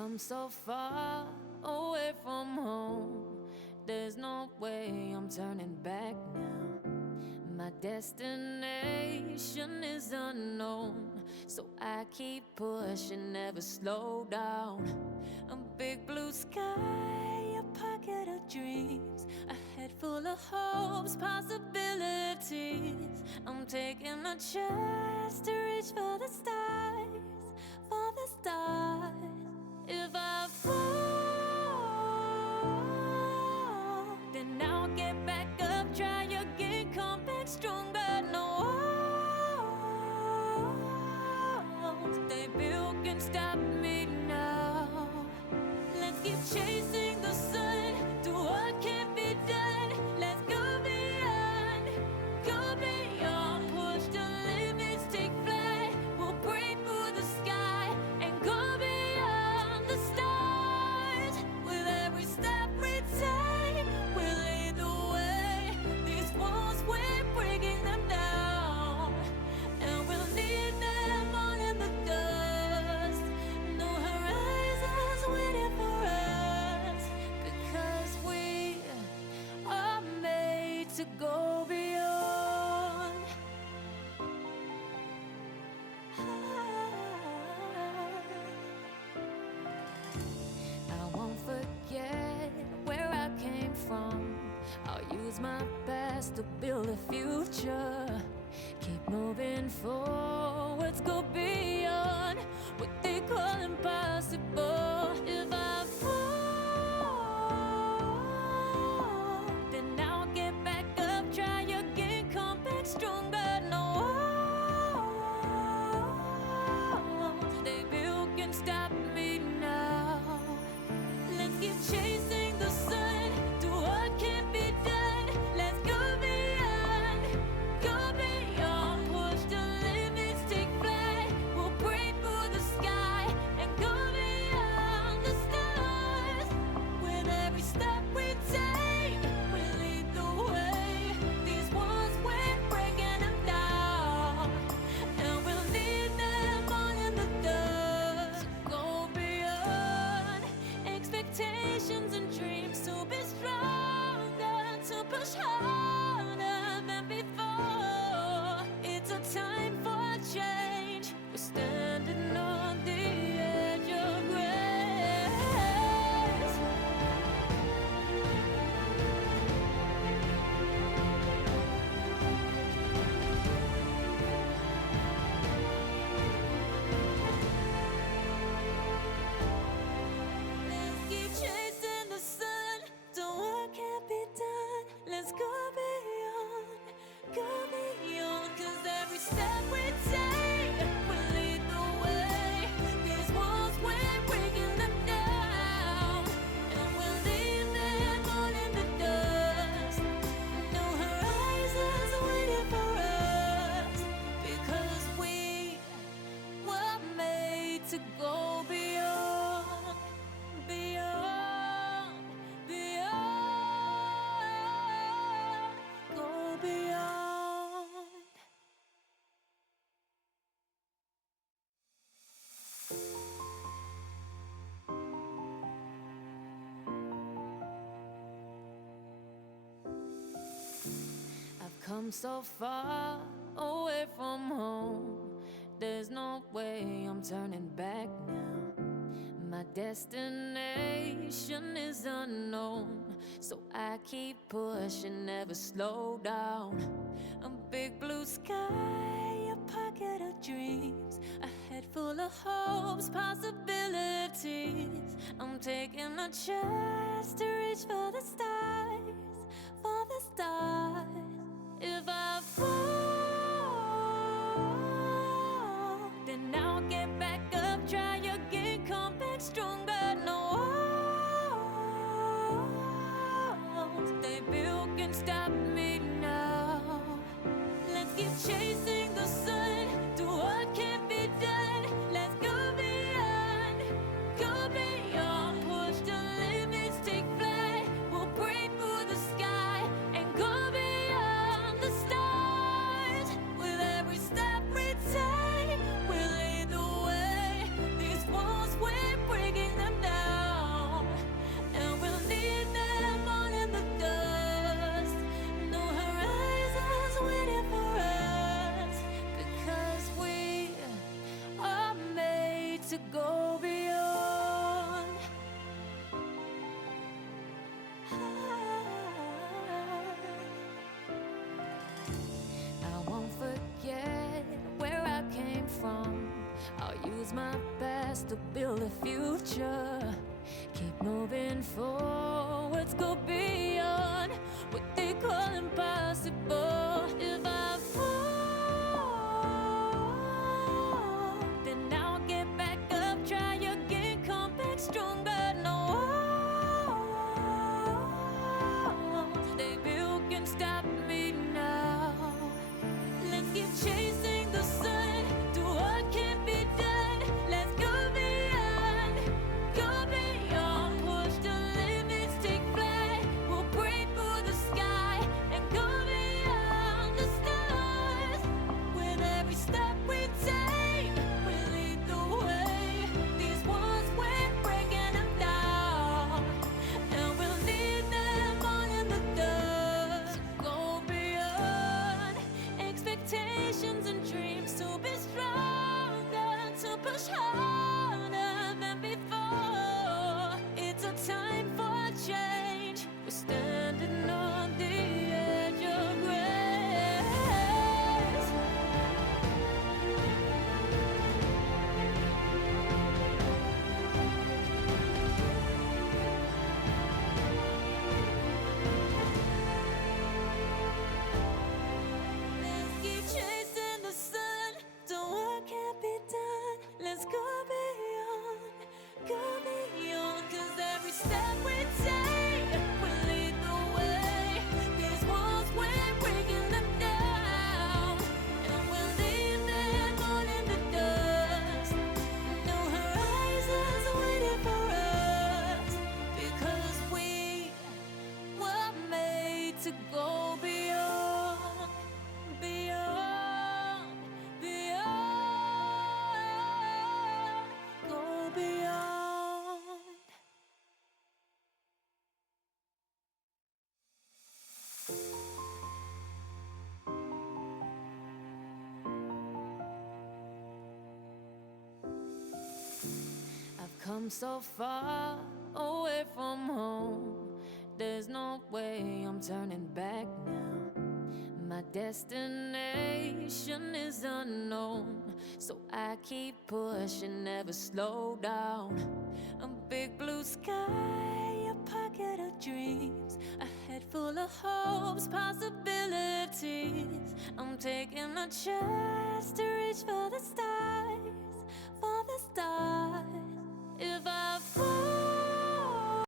Come so far away from home. There's no way I'm turning back now. My destination is unknown, so I keep pushing, never slow down. A big blue sky, a pocket of dreams, a head full of hopes, possibilities. I'm taking a chance to reach for the stars, for the stars. If I fall, then I'll get back up, try again, come back stronger. No walls they built can stop me now. Let's keep chasing the sun, do what can't be done. Let's go beyond, push the limits, take flight. We'll break through the sky and go beyond the stars. With every step we take, we'll lead the way. These walls, we're breaking them down, and we'll leave them all in the dust. No horizons waiting for us, because we are made to go beyond. I won't forget where I came from. I'll use my best to build a future. Keep moving forwards, go beyond what they call impossible. If I fall, then I'll get back up, try again, come back stronger. No walls they built can stop me now. Let's keep chasing the sun, do what can't be done. Let's go beyond, push the limits, take flight. We'll break through the sky and go beyond the stars. With every step we take, we lead the way. These walls, we're breaking them down, and we'll leave them all in the dust. Go beyond expectations and dreams, to be stronger, to push harder than before. It's a time for change. We're standing on the edge of grace. Let's keep chasing the sun, do what can't be done. Let's go beyond, 'cause every step we take will lead the way. These walls, we're breaking them down, and we'll leave them all in the dust. No horizons waiting for us, because we were made to go beyond, beyond, go beyond. I've come so far away from home. There's no way I'm turning back now. My destination is unknown, so I keep pushing, never slow down. A big blue sky, a pocket of dreams, a head full of hopes, possibilities. I'm taking a chance to reach for the stars, for the stars. If I fall, then I'll get back up, try again, come back stronger. No walls they built can stop me now. Let's keep chasing the sun, do what can't be done. Let's go beyond, push the limits, take flight. We'll break through the sky and go beyond the stars. With every step we take, we'll lead the way. These walls, we're breaking them I'll use my past to build a future. Keep moving forwards, go beyond what they call impossible. If I fall, then I'll get back up, try again, come back stronger. No walls they built can stop me now. Let's keep chasing the sun, do what can't be done. Let's go beyond, push the limits, take flight. We'll break through the sky and go beyond the stars. With every step we take, we lead the way. These walls we're breaking them down, and we'll leave them all in the dust. Go beyond expectations and dreams, to be stronger, to push harder than before. It's a time for change. We're standing on the edge of grace. Let's keep chasing the sun, do what can't be done. Let's go beyond, 'cause every step we take will lead the way. These walls we're breaking them down, and we'll leave them all in the dust. New horizons waiting for us, because we were made to go beyond, beyond, beyond, go beyond. I've come so far away from home. There's no way I'm turning back now. My destination is unknown, so I keep pushing, never slow down. A big blue sky, a pocket of dreams, a head full of hopes, possibilities. I'm taking a chance